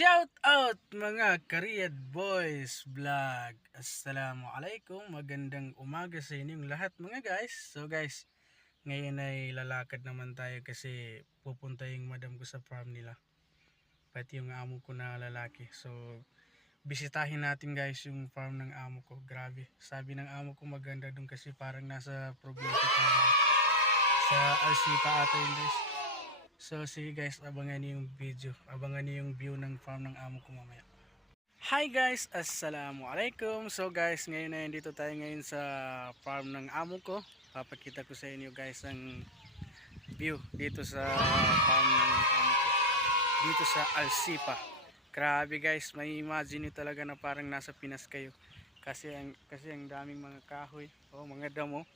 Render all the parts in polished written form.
Shout out mga Kariyad Boys Vlog. Assalamualaikum. Magandang umaga sa inyong lahat mga guys. So guys, ngayon ay lalakad naman tayo kasi pupunta yung madam ko sa farm nila. Pati yung amo ko na lalaki. So bisitahin natin guys yung farm ng amo ko. Grabe. Sabi ng amo ko maganda dun kasi parang nasa probinsya tayo. Sa Alsipa ata yun guys. So sige guys, abangan niyo yung video, abangan niyo yung view ng farm ng amo ko mamaya. Hi guys, assalamualaikum. So guys, ngayon na dito tayo ngayon sa farm ng amo ko. Papakita ko sa inyo guys ang view dito sa farm ng amo ko. Dito sa Alsipa. Grabe guys, may imagine niyo talaga na parang nasa Pinas kayo. Kasi ang daming mga kahoy, mga damo.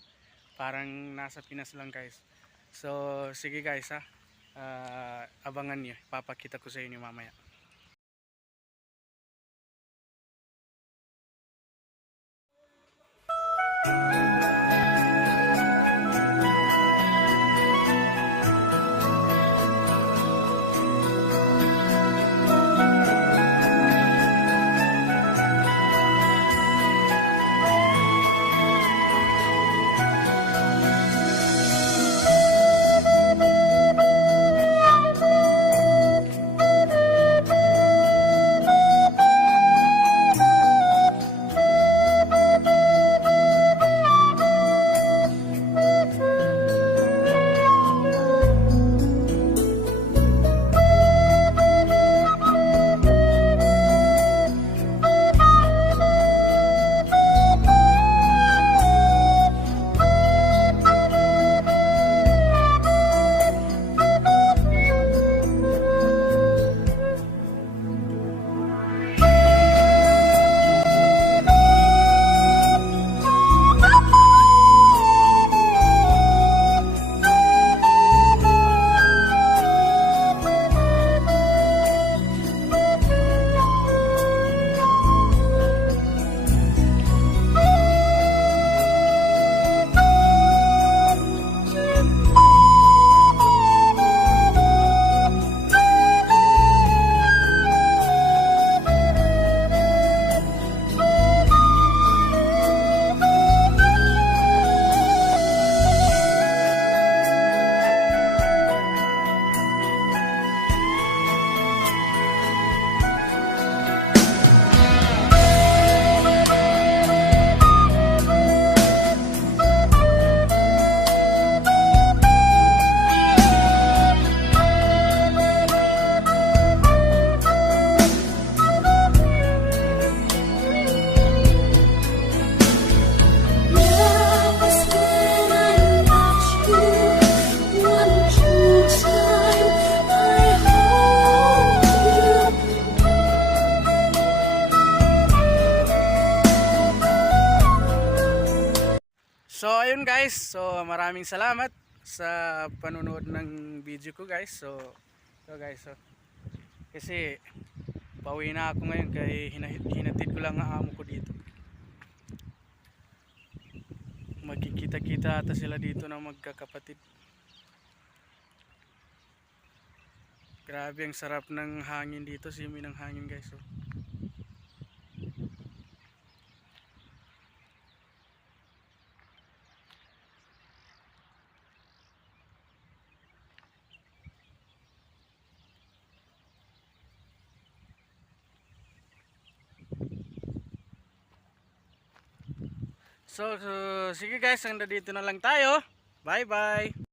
Parang nasa Pinas lang guys. So sige guys ha. Abangan niyo, papakita ko sa inyo mamaya. So ayun guys, so maraming salamat sa panonood ng video ko guys. So guys, kasi pauwi na ako ngayon kaya hinatid ko lang ang amo ko dito. Magkikita-kita ata sila dito ng magkakapatid. Grabe ang sarap ng hangin dito, simoy ng hangin guys. So sige guys, hanggang dito na lang tayo. Bye bye.